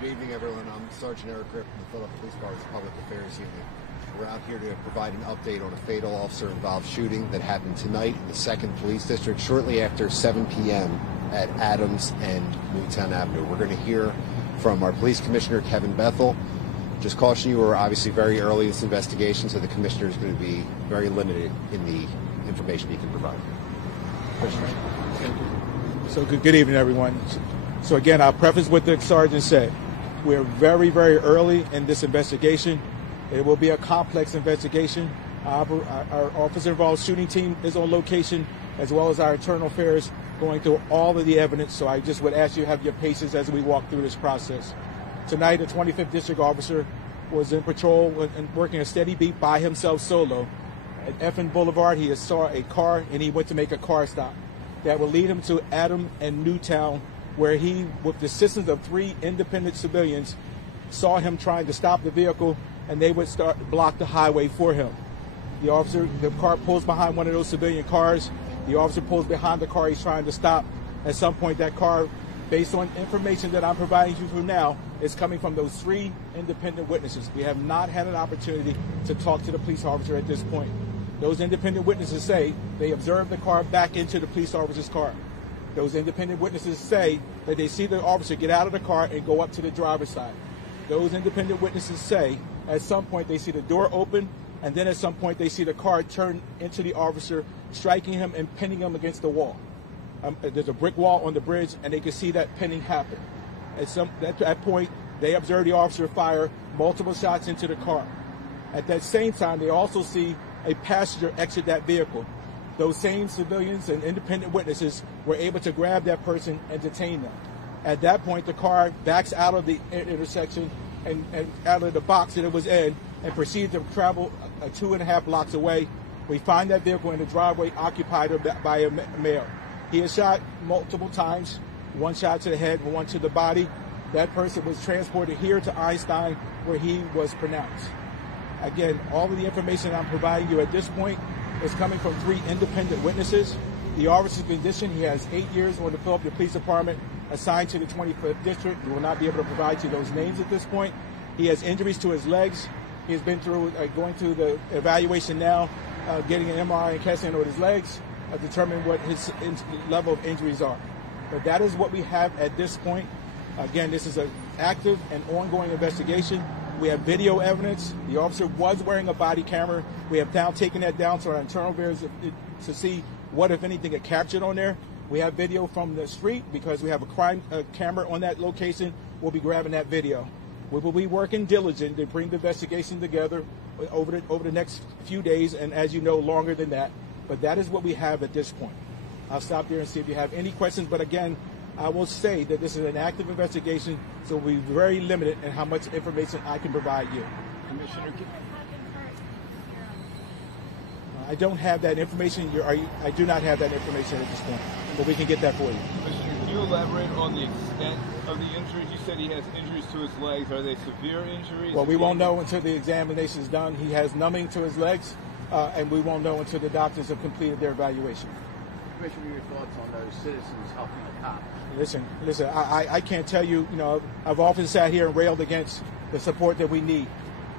Good evening, everyone. I'm Sergeant Eric Gripp from the Philadelphia Police Department's Public Affairs Unit. We're out here to provide an update on a fatal officer-involved shooting that happened tonight in the 2nd Police District shortly after 7 p.m. at Adams and Newtown Avenue. We're going to hear from our Police Commissioner Kevin Bethel. Just caution you, we're obviously very early in this investigation, so the Commissioner is going to be very limited in the information he can provide. Commissioner. So good evening, everyone. So again, I'll preface what the Sergeant said. We're very, very early in this investigation. It will be a complex investigation. Our officer-involved shooting team is on location, as well as our internal affairs, going through all of the evidence. So I just would ask you to have your patience as we walk through this process. Tonight, a 25th District officer was in patrol and working a steady beat by himself solo. At Effin Boulevard, he saw a car, and he went to make a car stop. That will lead him to Adams and Newtown, where he, with the assistance of 3 independent civilians, saw him trying to stop the vehicle, and they would start to block the highway for him. The car pulls behind one of those civilian cars. The officer pulls behind the car he's trying to stop. At some point, that car, based on information that I'm providing you for now, is coming from those 3 independent witnesses. We have not had an opportunity to talk to the police officer at this point. Those independent witnesses say they observed the car back into the police officer's car. Those independent witnesses say that they see the officer get out of the car and go up to the driver's side. Those independent witnesses say at some point they see the door open, and then at some point they see the car turn into the officer, striking him and pinning him against the wall. There's a brick wall on the bridge, and they can see that pinning happen. At that point, they observe the officer fire multiple shots into the car. At that same time, they also see a passenger exit that vehicle. Those same civilians and independent witnesses were able to grab that person and detain them. At that point, the car backs out of the intersection and out of the box that it was in and proceeds to travel 2.5 blocks away. We find that vehicle in the driveway occupied by a male. He is shot multiple times, 1 shot to the head and 1 to the body. That person was transported here to Einstein, where he was pronounced. Again, all of the information I'm providing you at this point is coming from 3 independent witnesses. The officer's condition, he has 8 years on the Philadelphia Police Department, assigned to the 25th District. We will not be able to provide you those names at this point. He has injuries to his legs. He has been through, going through the evaluation now, getting an MRI and CAT scan on his legs, determine what his level of injuries are. But that is what we have at this point. Again, this is an active and ongoing investigation. We have video evidence. The officer was wearing a body camera. We have now taken that down to our internal affairs to see what, if anything, it captured on there. We have video from the street because we have a crime camera on that location. We'll be grabbing that video. We will be working diligently to bring the investigation together over the next few days, and as you know, longer than that. But that is what we have at this point. I'll stop there and see if you have any questions. But again, I will say that this is an active investigation, so we'll be very limited in how much information I can provide you. Commissioner, I don't have that information. I do not have that information at this point, but we can get that for you. Commissioner, can you elaborate on the extent of the injuries? You said he has injuries to his legs. Are they severe injuries? Well, we won't know until the examination is done. He has numbing to his legs, and we won't know until the doctors have completed their evaluation. Commissioner, your thoughts on those citizens helping a cop? Listen, I can't tell you, I've often sat here and railed against the support that we need.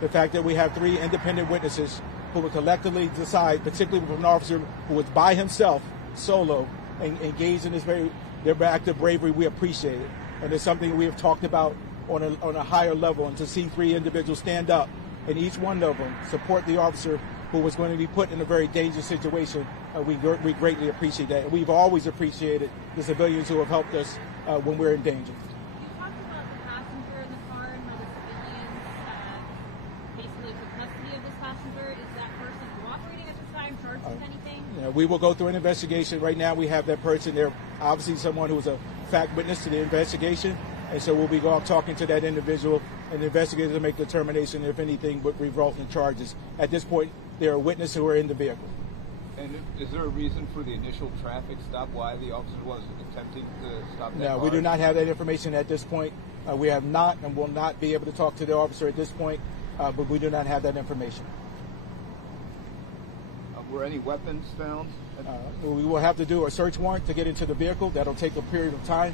The fact that we have 3 independent witnesses who would collectively decide, particularly with an officer who was by himself, solo, and engaged in their act of bravery, we appreciate it. And it's something we have talked about on a higher level. And to see 3 individuals stand up and each one of them support the officer who was going to be put in a very dangerous situation, we greatly appreciate that. And we've always appreciated the civilians who have helped us when we're in danger. You talked about the passenger in the car and how the civilians basically took custody of this passenger. Is that person cooperating at this time, charged with anything? We will go through an investigation. Right now we have that person there, obviously someone who was a fact witness to the investigation. And so we'll be talking to that individual and the investigators to make the determination if anything would result in charges. At this point, there are witnesses who are in the vehicle. And is there a reason for the initial traffic stop, why the officer was attempting to stop that car? No, we do not have that information at this point. We have not and will not be able to talk to the officer at this point, but we do not have that information. Were any weapons found? We will have to do a search warrant to get into the vehicle. That'll take a period of time.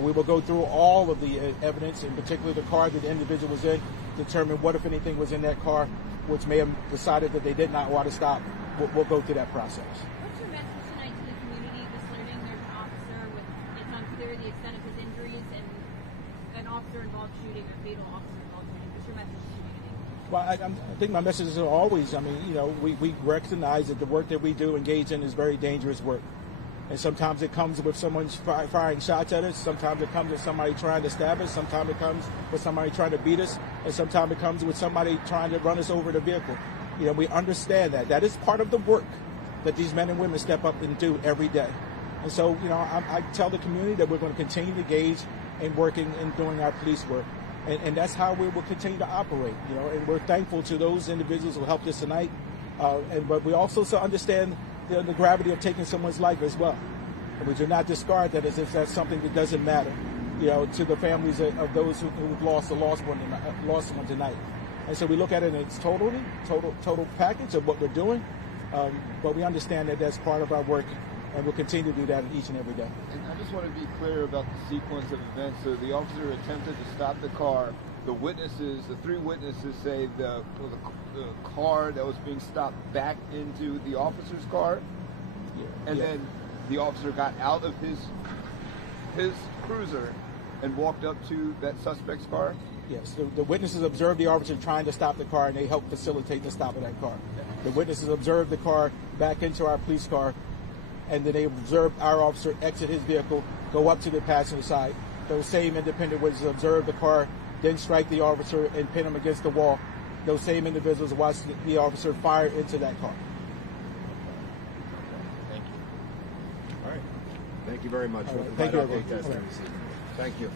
We will go through all of the evidence, in particular the car that the individual was in, determine what, if anything, was in that car, which may have decided that they did not want to stop. We'll go through that process. What's your message tonight to the community, just learning there's an officer with, it's unclear the extent of his injuries, and an officer-involved shooting or fatal officer-involved shooting? What's your message to the community? Well, I think my messages are always, we recognize that the work that we do engage in is very dangerous work. And sometimes it comes with someone firing shots at us. Sometimes it comes with somebody trying to stab us. Sometimes it comes with somebody trying to beat us. And sometimes it comes with somebody trying to run us over the vehicle. We understand that. That is part of the work that these men and women step up and do every day. And so, I tell the community that we're going to continue to engage in working and doing our police work. And that's how we will continue to operate, and we're thankful to those individuals who helped us tonight. But we also understand the gravity of taking someone's life as well. And we do not discard that as if that's something that doesn't matter, to the families of those who've lost one tonight. And so we look at it in its total package of what we're doing. But we understand that that's part of our work, and we'll continue to do that each and every day. And I just want to be clear about the sequence of events. So the officer attempted to stop the car. The three witnesses say the car that was being stopped backed into the officer's car, and then the officer got out of his cruiser and walked up to that suspect's car. Yes, the witnesses observed the officer trying to stop the car, and they helped facilitate the stop of that car. The witnesses observed the car back into our police car, and then they observed our officer exit his vehicle, go up to the passenger side. Those same independent witnesses observed the car, then strike the officer and pin him against the wall. Those same individuals watched the officer fire into that car. Thank you. All right. Thank you very much. All right. We'll Thank you, provide everyone. update this evening. Thank you.